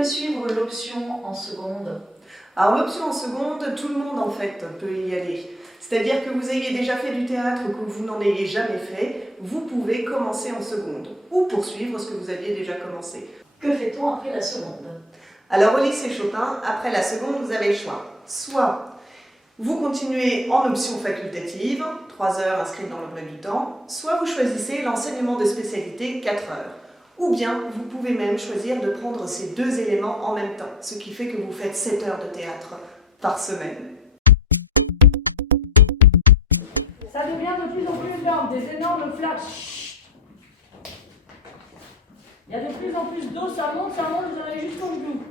peut suivre l'option en seconde? Alors l'option en seconde, tout le monde en fait peut y aller. C'est-à-dire que vous ayez déjà fait du théâtre ou que vous n'en ayez jamais fait, vous pouvez commencer en seconde ou poursuivre ce que vous aviez déjà commencé. Que fait-on après la seconde? Alors au lycée Chopin, après la seconde, vous avez le choix. Soit vous continuez en option facultative, 3 heures inscrites dans l'emploi du temps, soit vous choisissez l'enseignement de spécialité 4 heures. Ou bien vous pouvez même choisir de prendre ces deux éléments en même temps, ce qui fait que vous faites 7 heures de théâtre par semaine. Ça devient de plus en plus énorme, des énormes flashs. Il y a de plus en plus d'eau, ça monte, vous en avez jusqu'au genou.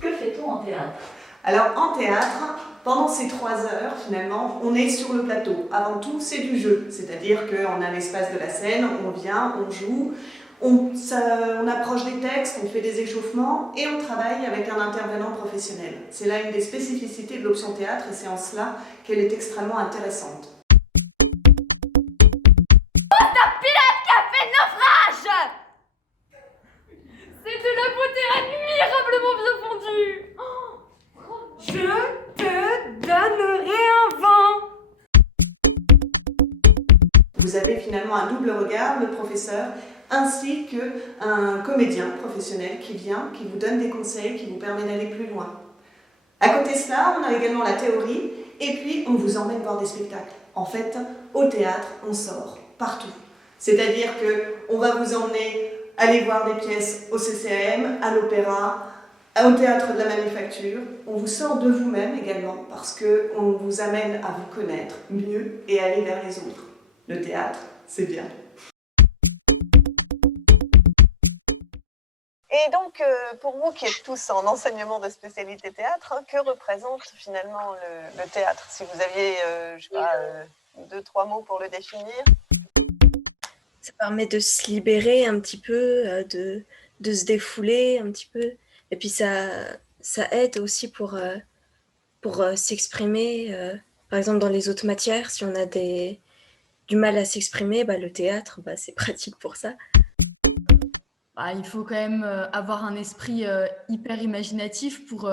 Que fait-on en théâtre? Alors en théâtre, pendant ces 3 heures, finalement, on est sur le plateau. Avant tout, c'est du jeu, c'est-à-dire qu'on a l'espace de la scène, on vient, on joue, on approche des textes, on fait des échauffements et on travaille avec un intervenant professionnel. C'est là une des spécificités de l'option théâtre et c'est en cela qu'elle est extrêmement intéressante. C'est de la beauté admirablement bien fondue. Je te donnerai un vent. Vous avez finalement un double regard, le professeur, ainsi qu'un comédien professionnel qui vient, qui vous donne des conseils, qui vous permet d'aller plus loin. À côté de cela, on a également la théorie, et puis on vous emmène voir des spectacles. En fait, au théâtre, on sort partout. C'est-à-dire qu'on va vous emmener aller voir des pièces au CCM, à l'opéra, au théâtre de la Manufacture. On vous sort de vous-même également, parce qu'on vous amène à vous connaître mieux et à aller vers les autres. Le théâtre, c'est bien. Et donc, pour vous qui êtes tous en enseignement de spécialité théâtre, que représente finalement le théâtre? Si vous aviez, je sais pas, 2-3 mots pour le définir. Ça permet de se libérer un petit peu, de se défouler un petit peu. Et puis ça aide aussi pour s'exprimer. Par exemple, dans les autres matières, si on a du mal à s'exprimer, le théâtre, c'est pratique pour ça. Il faut quand même avoir un esprit hyper imaginatif pour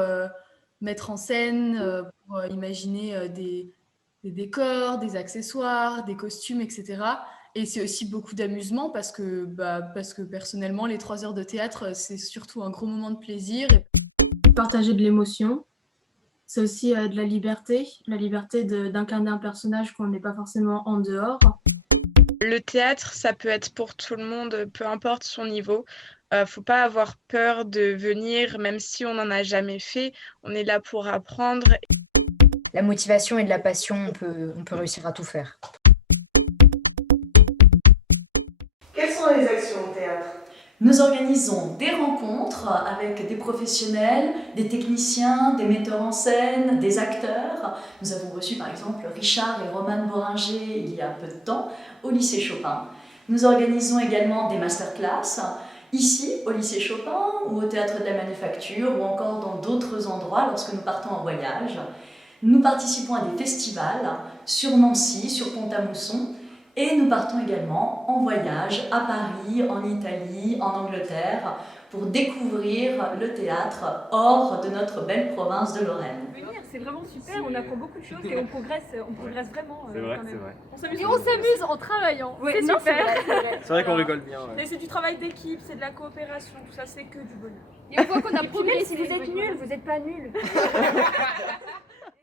mettre en scène, pour imaginer des décors, des accessoires, des costumes, etc. Et c'est aussi beaucoup d'amusement parce que personnellement, les 3 heures de théâtre, c'est surtout un gros moment de plaisir. Partager de l'émotion, c'est aussi de la liberté d'incarner un personnage qu'on n'est pas forcément en dehors. Le théâtre, ça peut être pour tout le monde, peu importe son niveau. Faut pas avoir peur de venir, même si on n'en a jamais fait. On est là pour apprendre. La motivation et de la passion, on peut réussir à tout faire. Quelles sont les actions au théâtre? Nous organisons des rencontres avec des professionnels, des techniciens, des metteurs en scène, des acteurs. Nous avons reçu par exemple Richard et Romane Boringer il y a peu de temps au lycée Chopin. Nous organisons également des masterclass ici au lycée Chopin ou au théâtre de la Manufacture ou encore dans d'autres endroits lorsque nous partons en voyage. Nous participons à des festivals sur Nancy, sur Pont-à-Mousson. Et nous partons également en voyage à Paris, en Italie, en Angleterre, pour découvrir le théâtre hors de notre belle province de Lorraine. C'est vraiment super, on apprend beaucoup de choses et on progresse vraiment. C'est vrai, quand même. c'est vrai. On s'amuse en travaillant, c'est super. C'est vrai qu'on rigole bien. Mais c'est du travail d'équipe, c'est de la coopération, tout ça c'est que du bonheur. Et on voit qu'on a progressé. Si vous êtes nuls, vous n'êtes pas nuls.